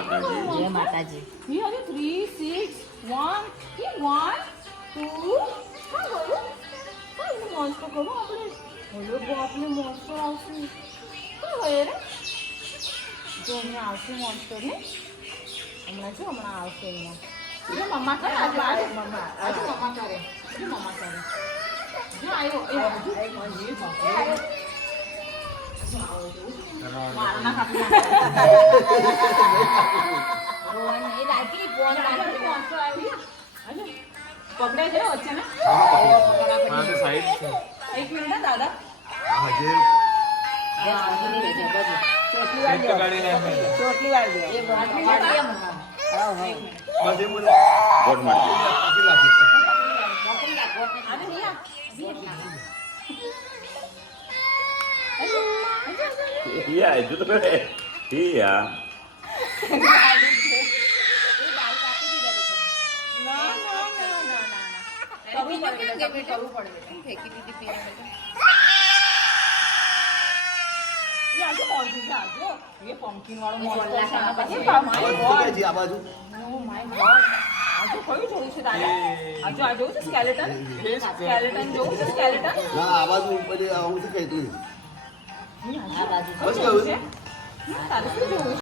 જય માતાજી. Here are 3, 6, 1, 1, 2. હા બોલો. હા એને મોન્સ્ટર કરો આપણે. બોલો બાપને મોન્સ્ટર આવશે. હા હોય રે. જો અહીંયા આવશે મોન્સ્ટર ને. હમણાં આવશે અહીંયા. જો મમ્મા કરે આજે મમ્મા કરે. જો મમ્મા કરે. જો આવ્યો એ બાજુ. એ બાપરે. મારના કાપી રોવાય નહીં લાગી ફોન લાગી મોન્સ્ટર આવી હાલો પકડાઈ જાય વચ્ચે ને મારે સાઈડ છે. એક મિનિટ દાદા હજે ચોટલી એક ગાડી લે છે. ચોટલી વાળી દે. એ બાટલી વાળી દે મમ્મા. હા હા. બધે બોલે ગોટ મારી આખી લાગી આને નહીં આ Iya, itu tuh. Iya. આ બાજુ ઉપર આવું શું કહેતું આ બાજુ તારે શું જોવું છે?